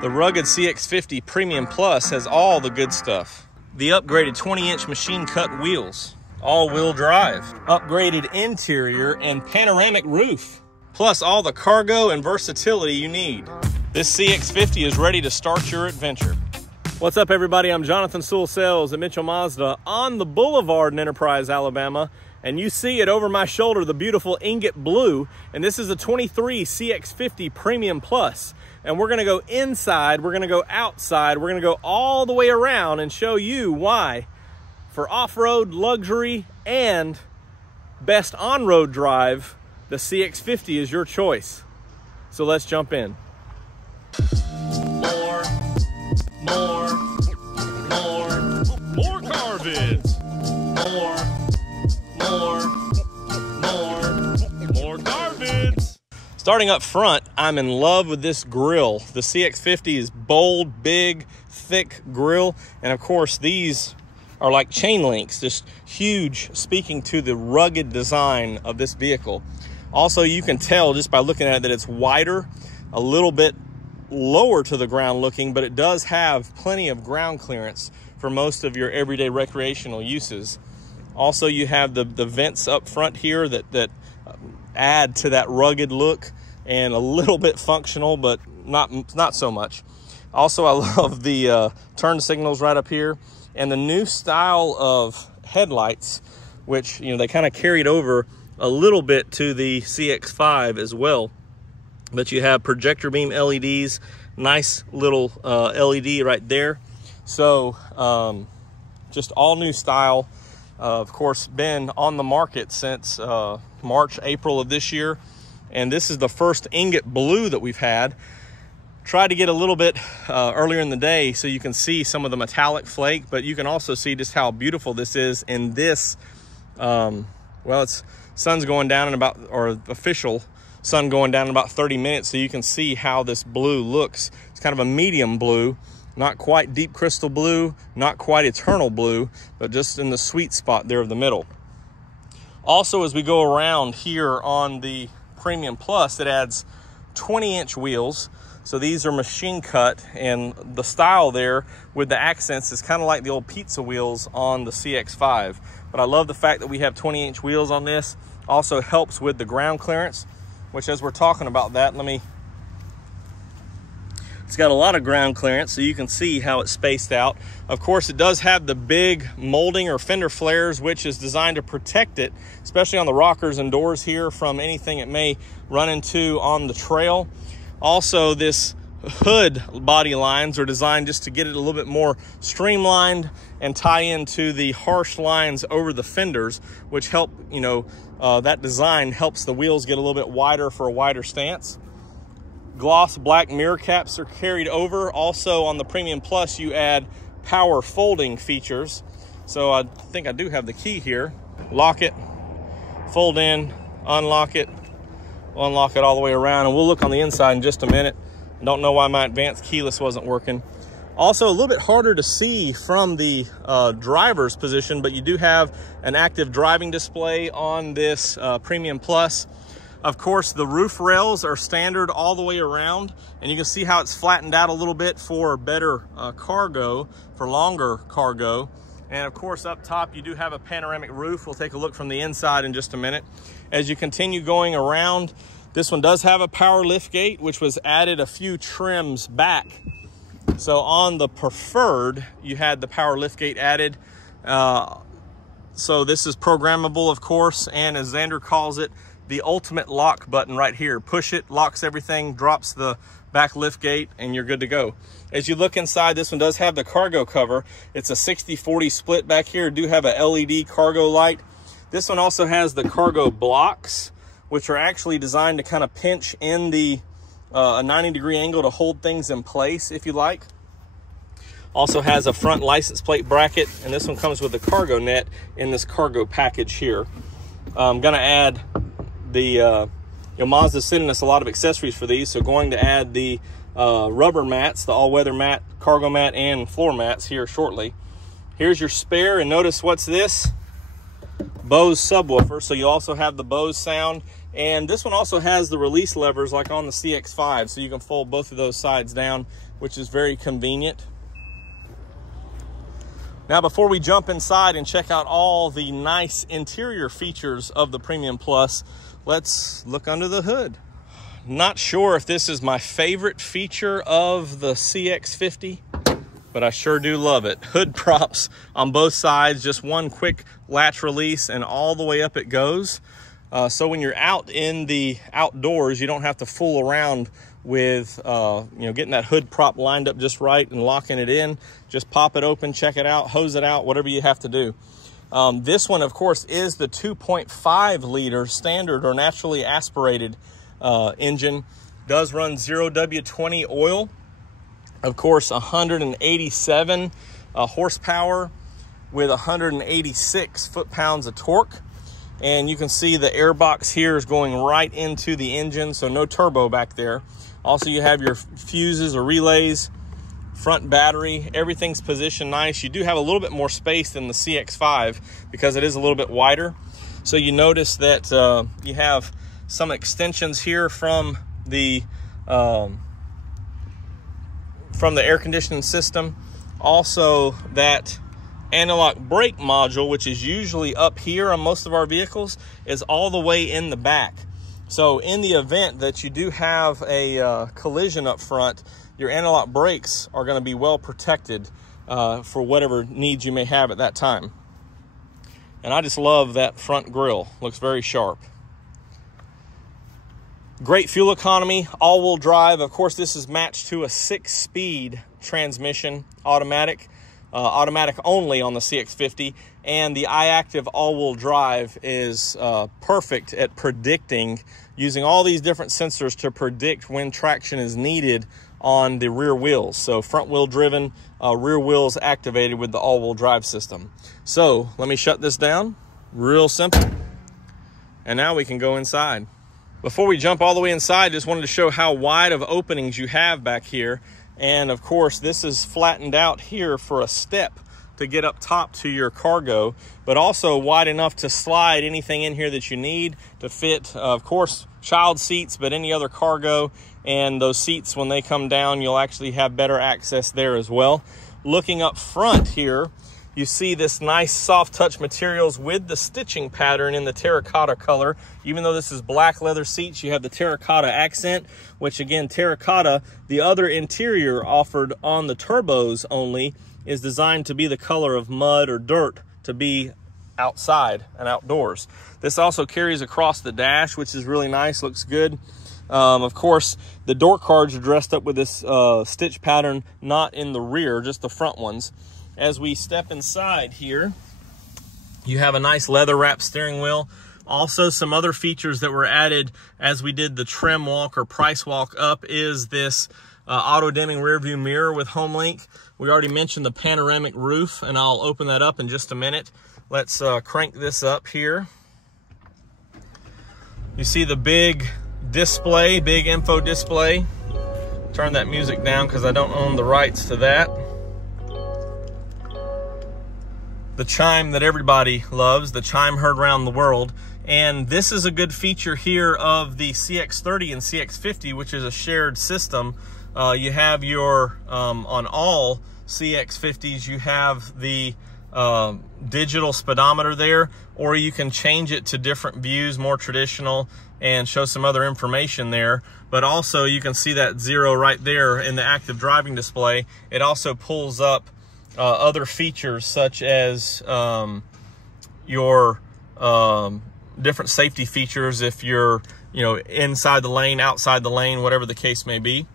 The rugged CX-50 Premium Plus has all the good stuff. The upgraded 20-inch machine cut wheels, all-wheel drive, upgraded interior and panoramic roof, plus all the cargo and versatility you need. This CX-50 is ready to start your adventure. What's up, everybody? I'm Jonathan Sewell Sales at Mitchell Mazda on the Boulevard in Enterprise, Alabama. And you see it over my shoulder, the beautiful Ingot Blue. And this is a 23 CX-50 Premium Plus. And we're gonna go inside, we're gonna go outside, we're gonna go all the way around and show you why, for off-road, luxury, and best on-road drive, the CX-50 is your choice. So let's jump in. More car vids. More car vids. Starting up front, I'm in love with this grille. The CX-50 is bold, big, thick grille. And of course, these are like chain links, just huge, speaking to the rugged design of this vehicle. Also, you can tell just by looking at it that it's wider, a little bit lower to the ground looking, but it does have plenty of ground clearance for most of your everyday recreational uses. Also, you have the vents up front here that add to that rugged look, and a little bit functional, but not so much. Also, I love the turn signals right up here, and the new style of headlights, which, you know, they kind of carried over a little bit to the CX-5 as well. But you have projector beam LEDs, nice little LED right there. So just all new style. Of course, been on the market since March, April of this year. And this is the first Ingot Blue that we've had. Tried to get a little bit earlier in the day so you can see some of the metallic flake, but you can also see just how beautiful this is in this. Well, it's sun's going down in about, or official sun going down in about 30 minutes, so you can see how this blue looks. It's kind of a medium blue, not quite deep crystal blue, not quite eternal blue, but just in the sweet spot there of the middle. Also, as we go around here on the Premium Plus, it adds 20-inch wheels. So these are machine cut, and the style there with the accents is kind of like the old pizza wheels on the CX-5. But I love the fact that we have 20-inch wheels on this. Also helps with the ground clearance, which, as we're talking about that, it's got a lot of ground clearance, so you can see how it's spaced out. Of course, it does have the big molding or fender flares, which is designed to protect it, especially on the rockers and doors here, from anything it may run into on the trail. Also, this hood body lines are designed just to get it a little bit more streamlined and tie into the harsh lines over the fenders, which help, you know, that design helps the wheels get a little bit wider for a wider stance. Gloss black mirror caps are carried over. Also on the Premium Plus, you add power folding features. So I think I do have the key here. Lock it, fold in, unlock it all the way around, and we'll look on the inside in just a minute. Don't know why my advanced keyless wasn't working. Also, a little bit harder to see from the driver's position, but you do have an active driving display on this Premium Plus. Of course, the roof rails are standard all the way around, and you can see how it's flattened out a little bit for better cargo, for longer cargo. And of course, up top, you do have a panoramic roof. We'll take a look from the inside in just a minute. As you continue going around, this one does have a power lift gate, which was added a few trims back. So on the Preferred, you had the power lift gate added. So this is programmable, of course, and as Xander calls it, the ultimate lock button right here. Push it, locks everything, drops the back lift gate, and you're good to go. As you look inside, this one does have the cargo cover. It's a 60-40 split back here. Do have a LED cargo light. This one also has the cargo blocks, which are actually designed to kind of pinch in the a 90-degree angle to hold things in place if you like. Also has a front license plate bracket, and this one comes with a cargo net in this cargo package here. I'm gonna add the Mazda's sending us a lot of accessories for these, so going to add the rubber mats, the all-weather mat, cargo mat, and floor mats here shortly. Here's your spare, and notice what's this? Bose subwoofer, so you also have the Bose sound, and this one also has the release levers like on the CX-5, so you can fold both of those sides down which is very convenient. Now, before we jump inside and check out all the nice interior features of the Premium Plus, let's look under the hood. Not sure if this is my favorite feature of the CX-50, but I sure do love it. Hood props on both sides, just one quick latch release and all the way up it goes. So when you're out in the outdoors, you don't have to fool around with getting that hood prop lined up just right and locking it in. Just pop it open, check it out, hose it out, whatever you have to do. This one, of course, is the 2.5 liter standard or naturally aspirated engine. Does run 0W20 oil. Of course, 187 horsepower with 186 foot-pounds of torque. And you can see the air box here is going right into the engine, so no turbo back there. Also, you have your fuses or relays, front battery, everything's positioned nice. You do have a little bit more space than the CX-5 because it is a little bit wider. So you notice that you have some extensions here from the air conditioning system. Also, that anti-lock brake module, which is usually up here on most of our vehicles, is all the way in the back. So in the event that you do have a collision up front, your anti-lock brakes are going to be well protected for whatever needs you may have at that time. And I just love that front grille. Looks very sharp. Great fuel economy, all-wheel drive. Of course, this is matched to a 6-speed transmission, automatic. Automatic only on the CX-50, and the iActive all-wheel drive is perfect at predicting, using all these different sensors to predict when traction is needed on the rear wheels. So front wheel driven, rear wheels activated with the all-wheel drive system. So let me shut this down, real simple. And now we can go inside. Before we jump all the way inside, just wanted to show how wide of openings you have back here. And of course, this is flattened out here for a step to get up top to your cargo, but also wide enough to slide anything in here that you need to fit, of course, child seats, but any other cargo. And those seats, when they come down, you'll actually have better access there as well. Looking up front here, you see this nice soft touch materials with the stitching pattern in the terracotta color. Even though this is black leather seats, you have the terracotta accent, which again, terracotta, the other interior offered on the turbos only, is designed to be the color of mud or dirt, to be outside and outdoors. This also carries across the dash, which is really nice, looks good. Of course, the door cards are dressed up with this stitch pattern, not in the rear, just the front ones. As we step inside here, you have a nice leather wrap steering wheel. Also, some other features that were added as we did the trim walk or price walk up is this auto dimming rear view mirror with HomeLink. We already mentioned the panoramic roof, and I'll open that up in just a minute. Let's crank this up here. You see the big display, big info display. Turn that music down because I don't own the rights to that. The chime that everybody loves, the chime heard around the world. And this is a good feature here of the CX-30 and CX-50, which is a shared system. You have your, on all CX-50s, you have the digital speedometer there, or you can change it to different views, more traditional, and show some other information there. But also you can see that 0 right there in the active driving display. It also pulls up other features such as your different safety features if you're inside the lane, outside the lane, whatever the case may be.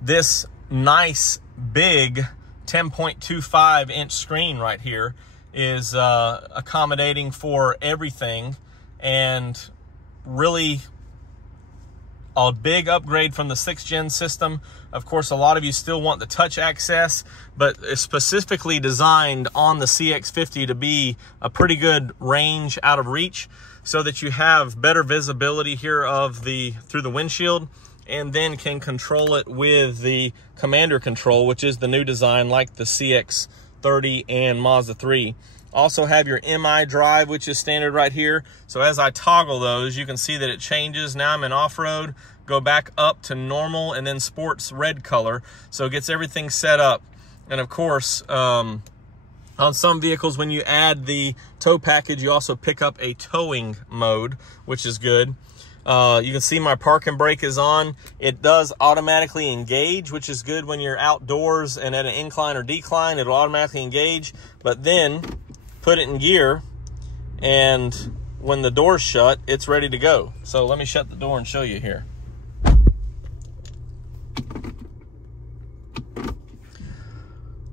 This nice big 10.25 inch screen right here is accommodating for everything, and really a big upgrade from the 6th gen system. Of course, a lot of you still want the touch access, but it's specifically designed on the CX-50 to be a pretty good range out of reach, so that you have better visibility here of through the windshield, and then can control it with the commander control, which is the new design like the CX-30 and Mazda 3. Also have your MI drive, which is standard right here. So as I toggle those, you can see that it changes. Now I'm in off-road, go back up to normal and then sports red color. So it gets everything set up. And of course, on some vehicles, when you add the tow package, you also pick up a towing mode, which is good. You can see my park and brake is on. It does automatically engage, which is good when you're outdoors and at an incline or decline. It'll automatically engage, but then put it in gear, and when the door's shut, it's ready to go. So let me shut the door and show you here.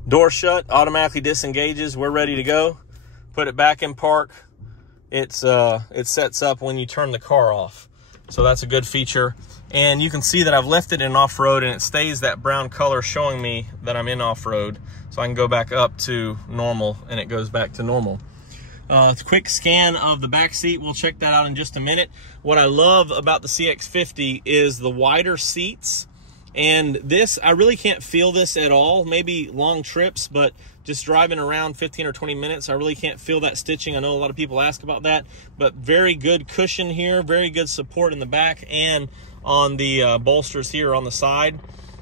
Door shut, automatically disengages. We're ready to go. Put it back in park. It sets up when you turn the car off. So that's a good feature. And you can see that I've left it in off-road, and it stays that brown color, showing me that I'm in off-road. So I can go back up to normal, and it goes back to normal. It's a quick scan of the back seat. We'll check that out in just a minute. What I love about the CX-50 is the wider seats. And this, I really can't feel this at all. Maybe long trips, but just driving around 15 or 20 minutes, I really can't feel that stitching. I know a lot of people ask about that, but very good cushion here, very good support in the back and on the bolsters here on the side.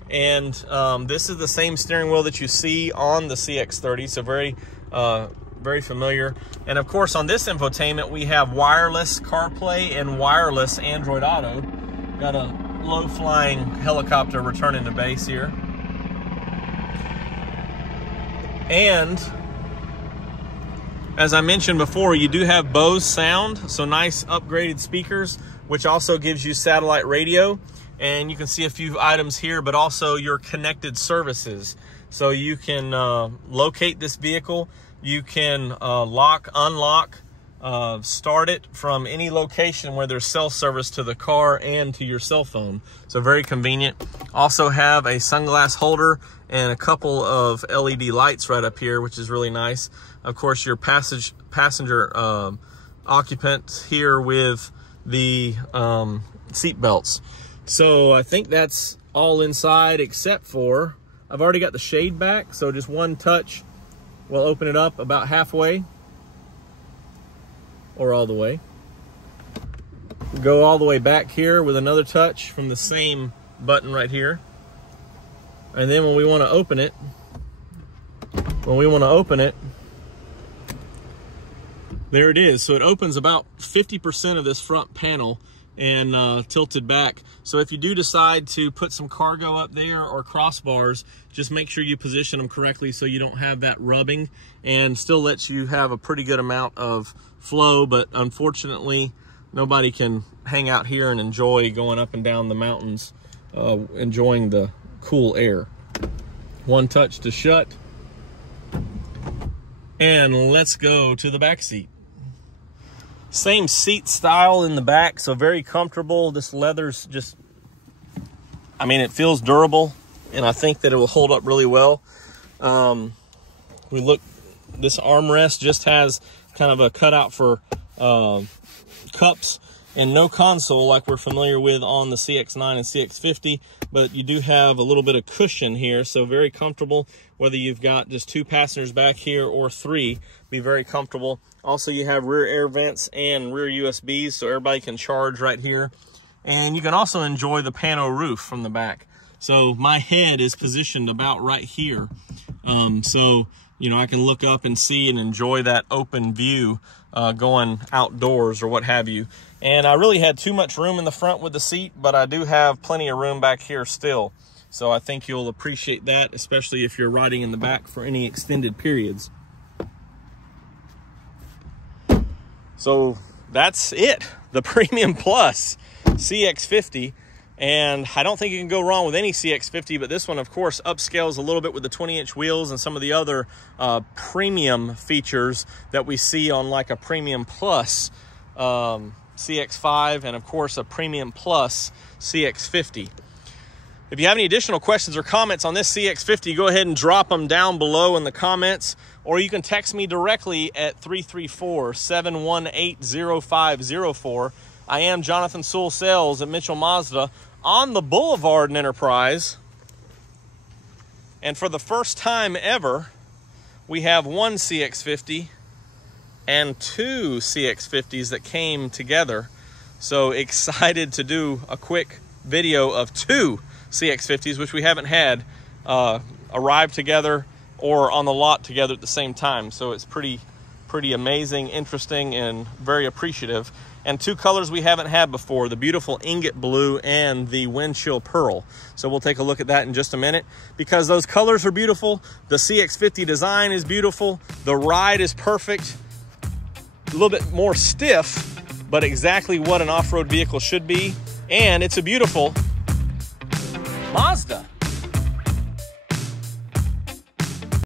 And this is the same steering wheel that you see on the CX-30, so very familiar. And of course, on this infotainment, we have wireless CarPlay and wireless Android Auto. Got a low-flying helicopter returning to base here. And as I mentioned before, you do have Bose sound, so nice upgraded speakers, which also gives you satellite radio. And you can see a few items here, but also your connected services. So you can locate this vehicle. You can lock, unlock, start it from any location where there's cell service to the car and to your cell phone. So very convenient. Also have a sunglass holder and a couple of LED lights right up here, which is really nice. Of course, your passenger occupant here with the seat belts. So I think that's all inside, except for I've already got the shade back. So just one touch will open it up about halfway or all the way. Go all the way back here with another touch from the same button right here. And then when we want to open it, there it is. So it opens about 50% of this front panel and tilted back. So if you do decide to put some cargo up there or crossbars, just make sure you position them correctly so you don't have that rubbing, and still lets you have a pretty good amount of flow. But unfortunately, nobody can hang out here and enjoy going up and down the mountains, enjoying the cool air. One touch to shut. And let's go to the back seat. Same seat style in the back, so very comfortable. This leather's just, I mean, it feels durable, and I think that it will hold up really well. This armrest just has kind of a cutout for cups, and no console like we're familiar with on the CX-9 and CX-50, but you do have a little bit of cushion here, so very comfortable, whether you've got just 2 passengers back here or 3, be very comfortable. Also, you have rear air vents and rear USBs, so everybody can charge right here. And you can also enjoy the pano roof from the back. So my head is positioned about right here. So, you know, I can look up and see and enjoy that open view going outdoors or what have you. And I really had too much room in the front with the seat, but I do have plenty of room back here still. So I think you'll appreciate that, especially if you're riding in the back for any extended periods. So that's it, the Premium Plus CX-50. And I don't think you can go wrong with any CX-50, but this one, of course, upscales a little bit with the 20-inch wheels and some of the other premium features that we see on like a Premium Plus CX-5 and, of course, a Premium Plus CX-50. If you have any additional questions or comments on this CX-50, go ahead and drop them down below in the comments, or you can text me directly at 334-718-0504. I am Jonathan Sewell Sales at Mitchell Mazda on the Boulevard in Enterprise. And for the first time ever, we have one CX-50 and 2 CX-50s that came together. So excited to do a quick video of two CX-50s, which we haven't had arrive together or on the lot together at the same time. So it's pretty amazing, interesting, and very appreciative. And two colors we haven't had before, the beautiful Ingot Blue and the Wind Chill Pearl. So we'll take a look at that in just a minute. Because those colors are beautiful, the CX-50 design is beautiful, the ride is perfect, a little bit more stiff, but exactly what an off-road vehicle should be. And it's a beautiful Mazda.